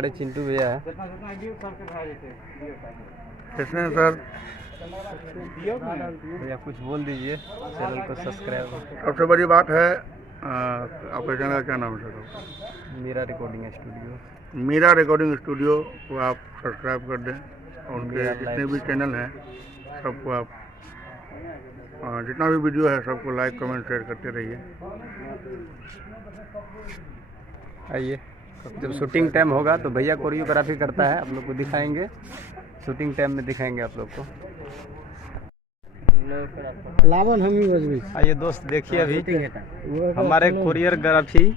हमारे चिंटू भैया है। कैसे हैं सर? भैया कुछ बोल दीजिए, चैनल को सब्सक्राइब। सबसे बड़ी बात है आपके चैनल का क्या नाम है sir? Meera recording studio. Meera recording studio को आप सब्सक्राइब कर दें और उनके जितने भी चैनल हैं सबको आप जितना भी वीडियो है सबको लाइक कमेंट शेयर करते रहिए। आइए, जब शूटिंग टाइम होगा तो भैया कोरियोग्राफी करता है, आप लोग को दिखाएंगे। शूटिंग टाइम में दिखाएंगे आप लोग को। लावन हम ही बजबी। आइए दोस्त, देखिए अभी हमारे कोरियोग्राफी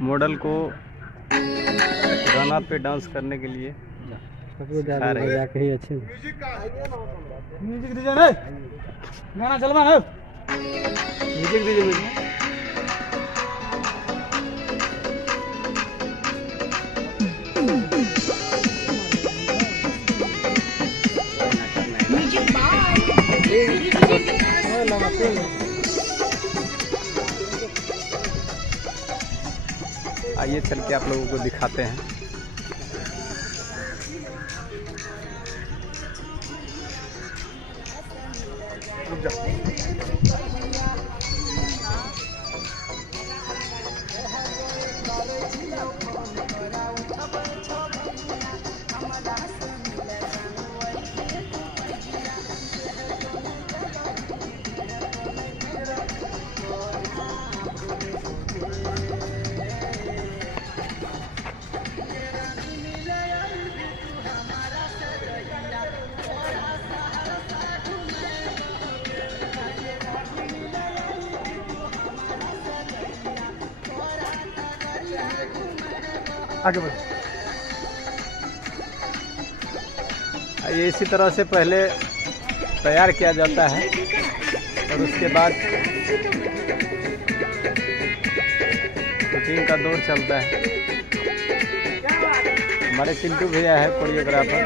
मॉडल को गाना पे डांस करने के लिए जाके ही अच्छे म्यूजिक दीजिए ना, गाना चलवा है, म्यूजिक दीजिए मुझे। आइए चल के आप लोगों को दिखाते हैं। आगे बढ़ो। ये इसी तरह से पहले तैयार किया जाता है और उसके बाद शूटिंग का दौर चलता है। हमारे चिंटू भैया है कोरियोग्राफर।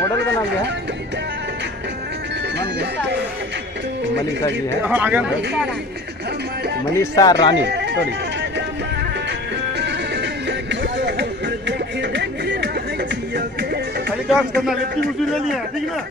मॉडल का नाम क्या है? मनीषा जी है, मनीषा रानी, सॉरी। खाली डांस करना, लिफ्टिंग उसी ले लिया, ठीक ना?